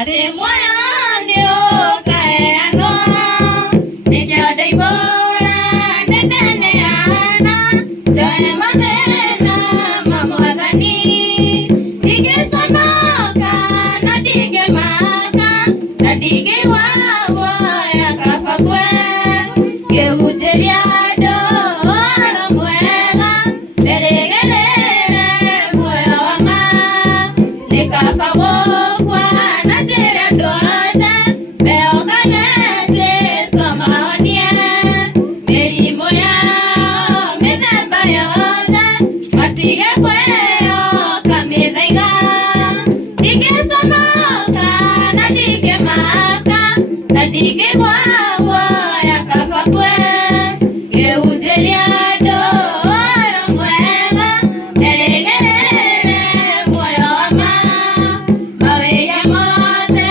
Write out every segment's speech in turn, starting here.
ate moyo ndio kaeano nikioda ibora neneneana joe mathena mamwathani ndigiconoka na ndigimaka na ndigigwagwo yakabagwe ngĩhunjĩria andũ ũhoro mwega merĩgĩrĩre muoyo wa ma nĩ kaba gũkua na njĩra andũ othe mehokaga Jesũ mahonie mĩrimũ yao mĩthemba yothe matige kwĩyoka mĩthaiga ndingĩconoka na ndingĩmaka na ndingĩgwagwo yakabagwe ngĩhunjĩria andũ ũhoro mwega merĩgĩrĩre muoyo wa ma mawĩra mothe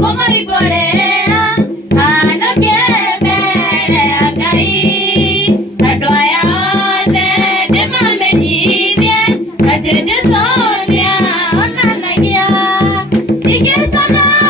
kũmoimbũrĩra anogie mbere ya Ngai andũ aya othe ndĩmamenyithie atĩ Jesũ nĩahonanagia ndingĩconoka